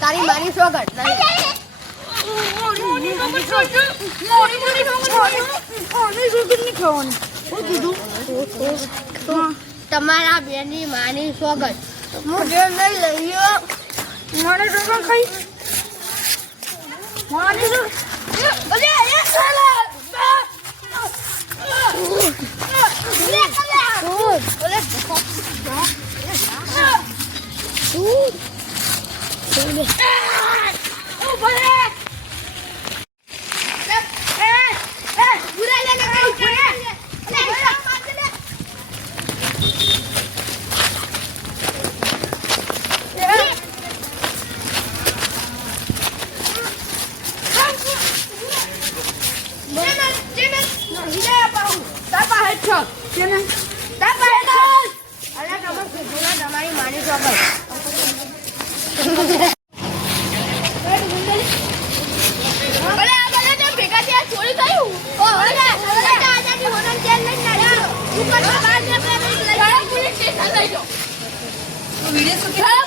તારી માની સ્વાગત તમારા બેની માની સ્વાગત મુજે નહીં લઈયો મને તો ખાઈ માની અલે એ સાલા તમારી માની સ્વાગત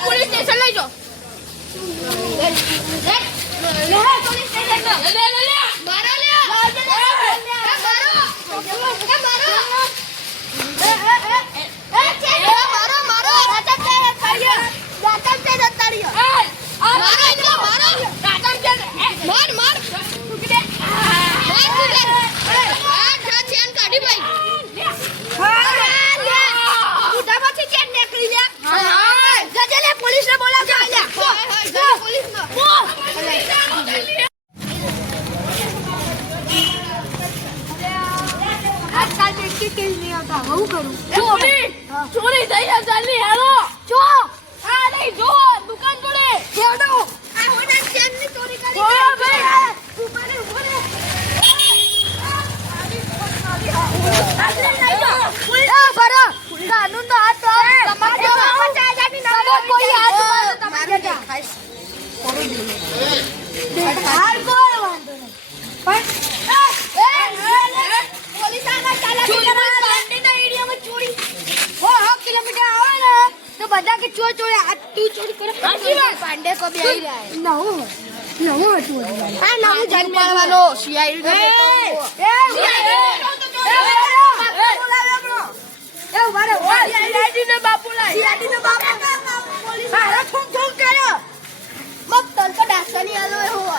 પોલીસ સ્ટેશન લઈ જાઓ ચોરી થઈ ચાલી હેલો જો આ નહીં જો દુકાન જોડે કેડો આ હોના ચેન ની ચોરી કરી ઓ ભાઈ ઉપર ઉપર કાનૂન નો હાથ તમારે પંચાયતની નંબર કોઈ હાથ મારો તમારે ખાઈસ કોરો દે હાલ કોઈ વાંધો નહીં પણ પોલીસ આના ચાલા પાંડેના એરિયામાં ચોરી હો 1 કિલોમીટર આવે ને તો બધા કે ચોરી આટલી ચોરી કરે પાંડે કો બે આવી રહ્યા નવું હતું આ નવું જન પાડવાનો સીઆઈડી નો બાપુ સીઆઈડી નો બાપુ પોલીસ મારા ઠોક ઠોક કર્યો મત તલ કો ડાસની આલો હો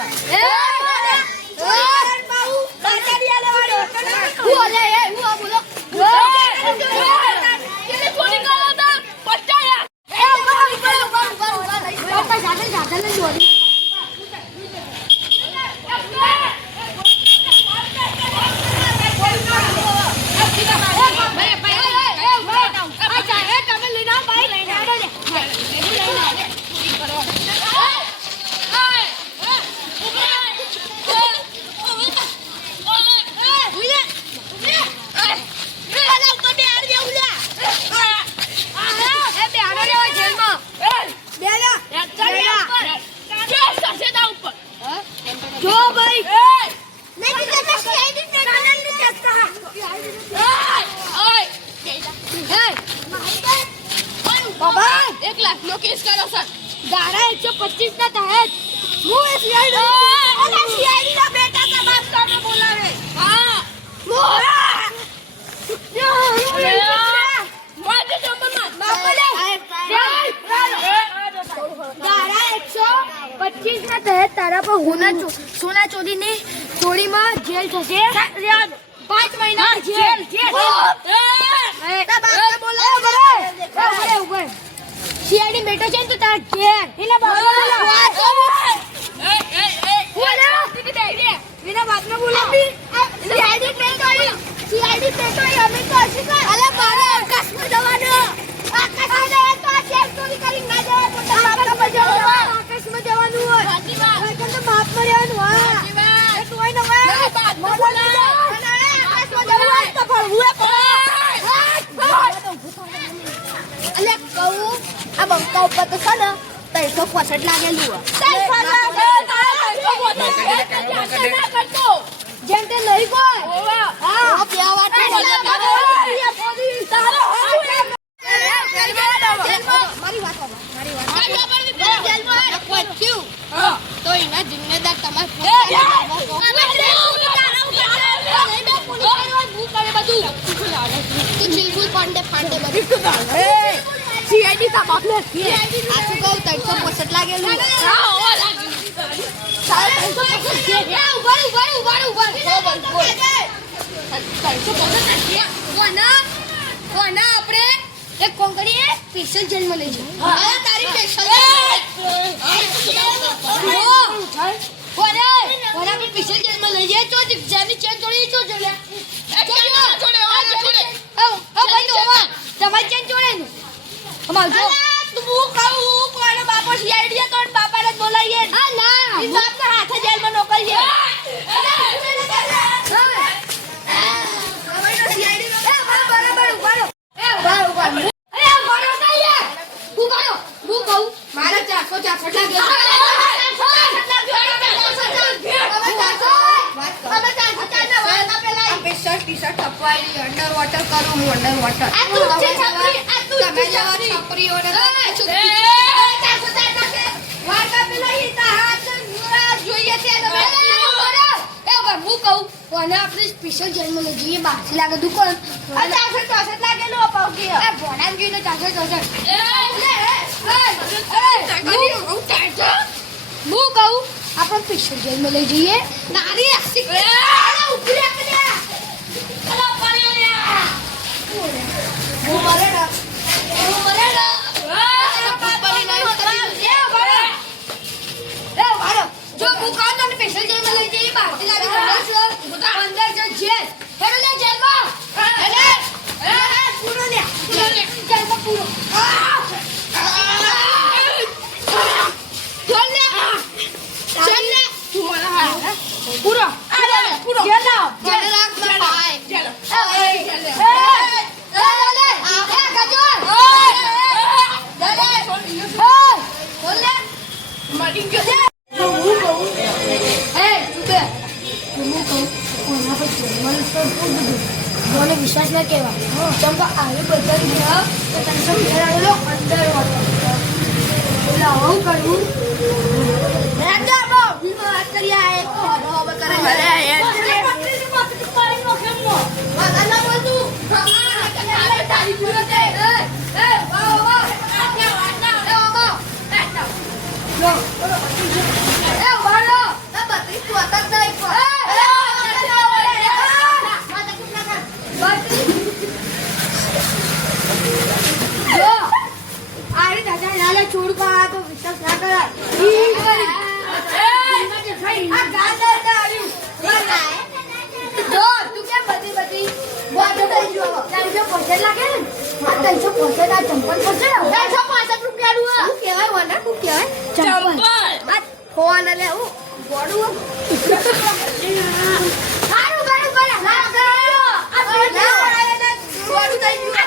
केस करो सर 125 ना तहत હું એ સીઆઈડી ના બેટા का बात करने बोलावे हां मार दे बापले 125 ના તहत તારા પર સોના ચોરીની ચોરીમાં જેલ થશે 5 મહિના જેલ બોલાવે સીઆઈડી બેટો છે તો તાર ઘેર એના બાપને એના બાપને બોલાવી સીઆઈડી બેટો અમે તો હસી કર અલે બારે આકાશમાં જવાનું તો આ ચેક ચોરી કરી ના જાય પોતા બાપને જવાનું આકાશમાં જવાનું હોય સાચી વાત તો બાપમાં રહેવાનું હા સાચી વાત તું હોય ને બાપમાં બોલા આકાશમાં જવાનું તો ભળવું અલે કહું આ બંકા ઉપર તો છે ને 365 લાગેલું જેમ તે નહીં કોઈ હા બે વાત તારો ફાંટે બધું સીઆઈડી તા બાપને આ શું કહું 365 લાગેલું આપણે એક કોણ કરીએ સ્પેશિયલ જેલમાં લઈ જઈએ તારી સ્પેશિયલ સ્પેશિયલ જેલમાં લઈ જઈએ તો જેની ચેન ચોરી તો જોડે તમારી ચેન ચોરે ને અમાર જો તું કહું કોણ બાપો સીઆઈડી તો બાપાને બોલાઈએ હા ના બાપના હાથે જેલમાં નોકરીએ ટી-શર્ટ છપવાઈ અંડર વોટર કરું હું અંડર વોટર આ તું છે છપરી આ તું તમે જવા છપરીઓને વાકા પેલા ઈ તા હાથ જોઈએ છે તમે એ હું કહું કોને આપણે સ્પેશિયલ જેલમાં લઈ જઈએ બાકી લાગે દુકાન આ 464 લાગેલો અપાવકી એ ભોણામ ગઈને 464 હું કહું આપણે સ્પેશિયલ જેલમાં લઈ જઈએ તારી આસી ઉભી રાખ જો હું કામ તમને સ્પેશિયલ જેલમાં લઈ જઈએ બહારથી લાવી અંદર જો જેલ હેડો લે જેલમાં પૂરો લે જેલમાં પૂરો ચાલ લે તું મને પૂરો જેલ રાખ મને પાય જેલ વિશ્વાસ ના કહેવાય ચમ તો આવી બદલ ગયા તો તને સમજાવેલો અંદર એટલે આવું કરવું રાજા બહુ વાત કરી આ એક હવે કરે તારી પૂરો છે છોડ કા તો વિશ્વાસ ના કરાય તું કેમ બધી વાતો થઈ ગયો 365 લાગે ને 365 આ ચંપલ પડશે 365 રૂપિયાનું શું કહેવાય વના શું કહેવાય ચંપલ આ ફોન લે હું બોડું હારું ગાડું કરે ના કરો આ બોડું થઈ ગયું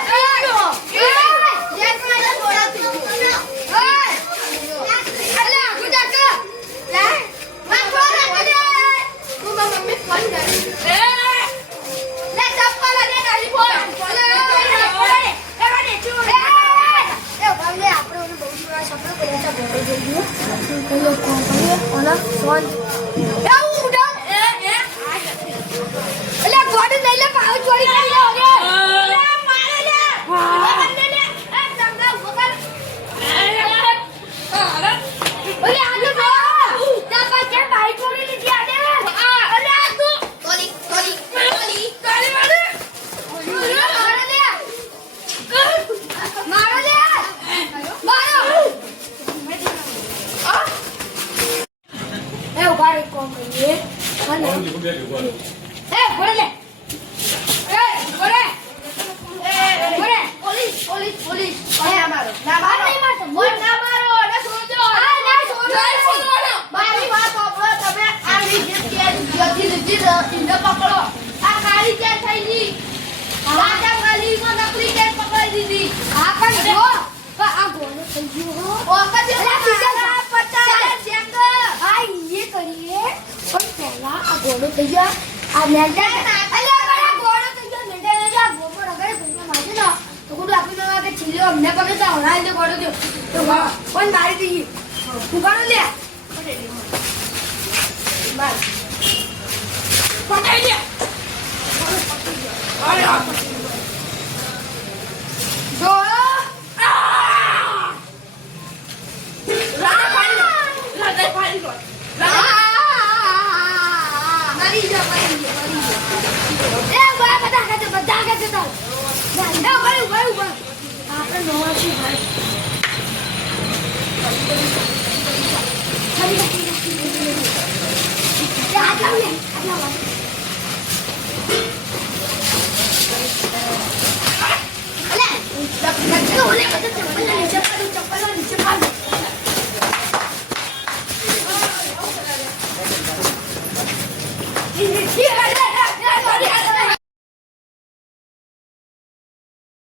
89 ભાઈ